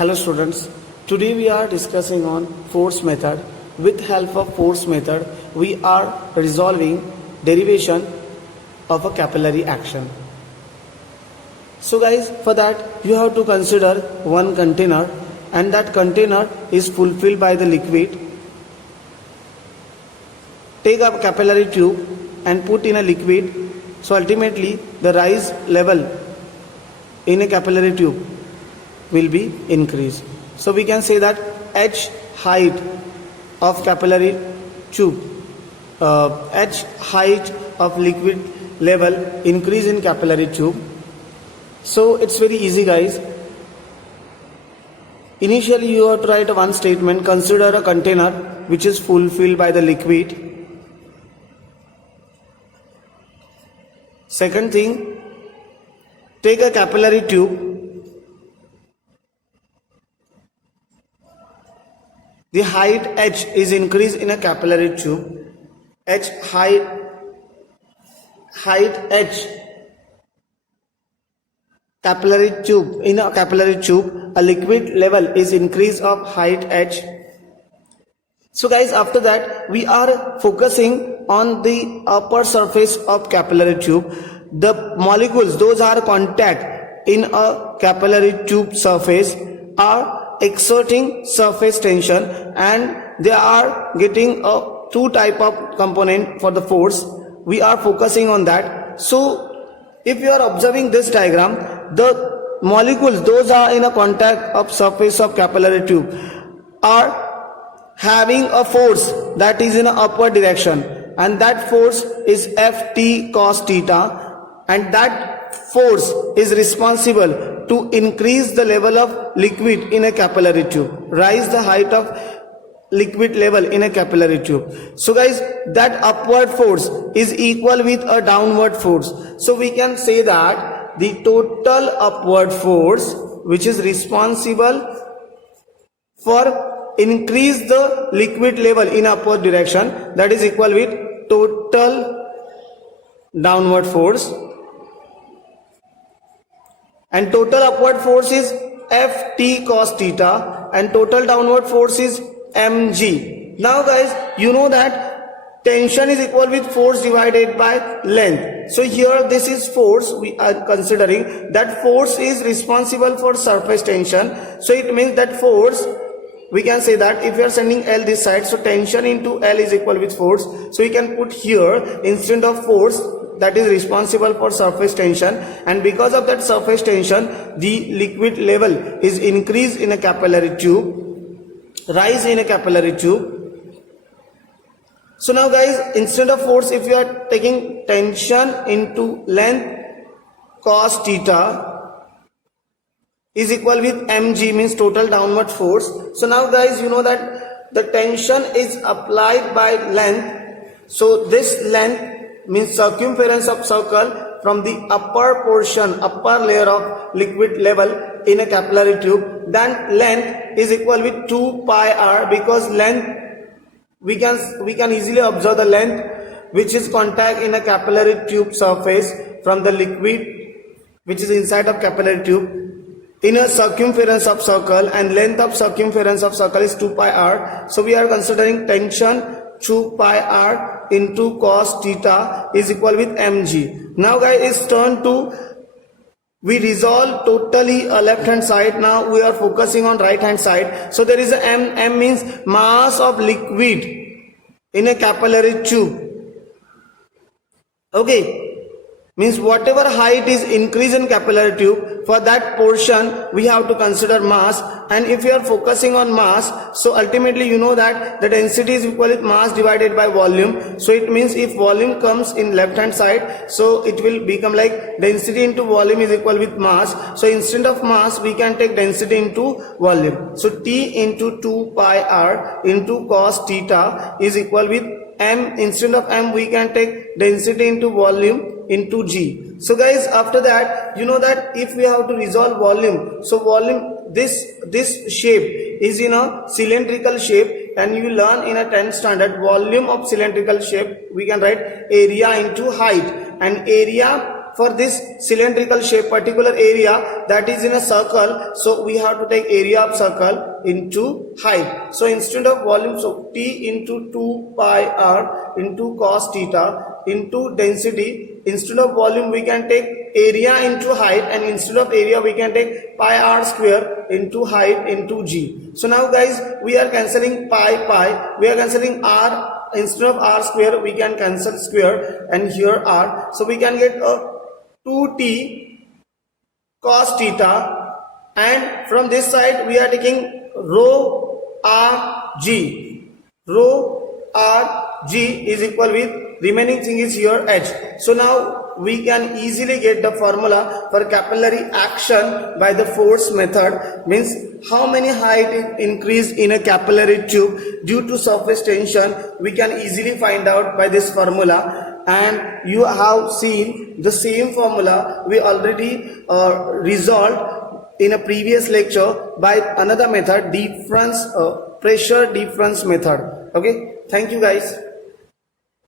Hello students, today we are discussing on force method. With help of force method, we are resolving derivation of a capillary action. So guys, for that you have to consider one container, and that container is fulfilled by the liquid. Take a capillary tube and put in a liquid, so ultimately the rise level in a capillary tube will be increased. So we can say that H height of capillary tube, H height of liquid level increase in capillary tube. So it's very easy guys. Initially you have to write one statement: consider a container which is fulfilled by the liquid. Second thing, take a capillary tube. The height H is increased in a capillary tube. H height H capillary tube. In a capillary tube, a liquid level is increase of height H. So guys, after that we are focusing on the upper surface of capillary tube. The molecules, those are contact in a capillary tube surface, are exerting surface tension, and they are getting a two type of component for the force. We are focusing on that. So if you are observing this diagram, the molecules, those are in a contact of surface of capillary tube, are having a force that is in an upward direction, and that force is Ft cos theta, and that force is responsible to increase the level of liquid in a capillary tube, rise the height of liquid level in a capillary tube. So guys, that upward force is equal with a downward force. So we can say that the total upward force which is responsible for increase the liquid level in upward direction, that is equal with total downward force, and total upward force is Ft cos theta, and total downward force is mg. Now guys, you know that tension is equal with force divided by length. So here this is force we are considering. That force is responsible for surface tension. So it means that force, we can say that if you are sending L this side, so tension into L is equal with force. So we can put here instead of force that is responsible for surface tension, and because of that surface tension the liquid level is increased in a capillary tube, rise in a capillary tube. So now guys, instead of force, if you are taking tension into length cos theta is equal with mg, means total downward force. So now guys, you know that the tension is applied by length. So this length means circumference of circle from the upper portion, upper layer of liquid level in a capillary tube, then length is equal with 2 pi r, because length we can easily observe the length which is contact in a capillary tube surface from the liquid which is inside of capillary tube in a circumference of circle, and length of circumference of circle is 2 pi r. So we are considering tension 2 pi r into cos theta is equal with mg. Now guys, it's turn to, we resolve totally a left hand side. Now we are focusing on right hand side. So there is a m means mass of liquid in a capillary tube. Okay, means whatever height is increased in capillary tube, for that portion we have to consider mass. And if you are focusing on mass, so ultimately you know that the density is equal with mass divided by volume. So it means if volume comes in left hand side, so it will become like density into volume is equal with mass. So instead of mass we can take density into volume. So T into 2 pi r into cos theta is equal with m. Instead of m we can take density into volume into g. So guys, after that you know that if we have to resolve volume, so volume, this shape is in a cylindrical shape, and you learn in a 10th standard volume of cylindrical shape we can write area into height, and area for this cylindrical shape particular area that is in a circle, so we have to take area of circle into height. So instead of volume, so T into 2 pi r into cos theta into density. Instead of volume we can take area into height, and instead of area we can take pi r square into height into g. So now guys, we are cancelling pi, we are cancelling r. Instead of r square we can cancel square, and here r, so we can get a 2t cos theta, and from this side we are taking rho r g. Rho r g is equal with remaining thing is here h. So now we can easily get the formula for capillary action by the force method, means how many height is increased in a capillary tube due to surface tension, we can easily find out by this formula. And you have seen the same formula we already resolved in a previous lecture by another method, pressure difference method. Okay, thank you guys.